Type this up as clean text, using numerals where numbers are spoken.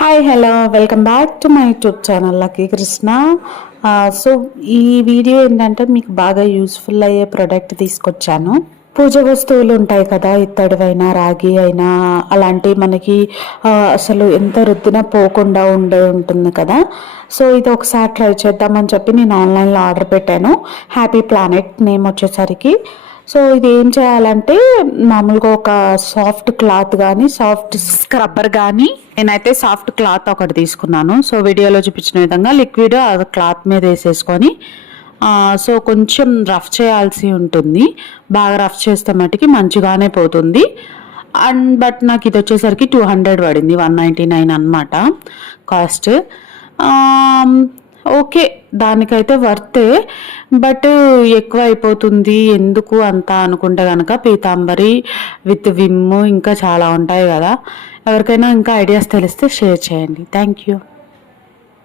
Hi hello welcome back to my YouTube channel lucky Krishna. So ఈ video ఏంటంటే మీకు బాగా యూస్ఫుల్ అయ్యే ప్రోడక్ట్ తీసుకొచ్చాను. పూజ వస్తువులు ఉంటాయి కదా, ఇత్తడివైనా రాగి అయినా అలాంటి మనకి అసలు ఎంత రుద్దినా పోకుండా ఉంటుంది కదా. సో ఇది ఒకసారి ట్రై చేద్దామని చెప్పి నేను ఆన్లైన్లో ఆర్డర్ పెట్టాను. హ్యాపీ ప్లానెట్ నేమ్ వచ్చేసరికి. సో ఇది ఏం చేయాలంటే మామూలుగా ఒక సాఫ్ట్ క్లాత్ కానీ సాఫ్ట్ స్క్రబ్బర్ కానీ, నేనైతే సాఫ్ట్ క్లాత్ ఒకటి తీసుకున్నాను. సో వీడియోలో చూపించిన విధంగా లిక్విడ్ ఆ క్లాత్ మీద వేసేసుకొని సో కొంచెం రఫ్ చేయాల్సి ఉంటుంది. బాగా రఫ్ చేస్తే మటుకి మంచిగానే పోతుంది. బట్ నాకు ఇది వచ్చేసరికి 200 పడింది, 199 అనమాట కాస్ట్. ఓకే, దానికైతే వర్తే. బట్ ఎక్కువ అయిపోతుంది ఎందుకు అంత అనుకుంటే కనుక పీతాంబరి విత్ విమ్ ఇంకా చాలా ఉంటాయి కదా. ఎవరికైనా ఇంకా ఐడియాస్ తెలిస్తే షేర్ చేయండి. Thank you.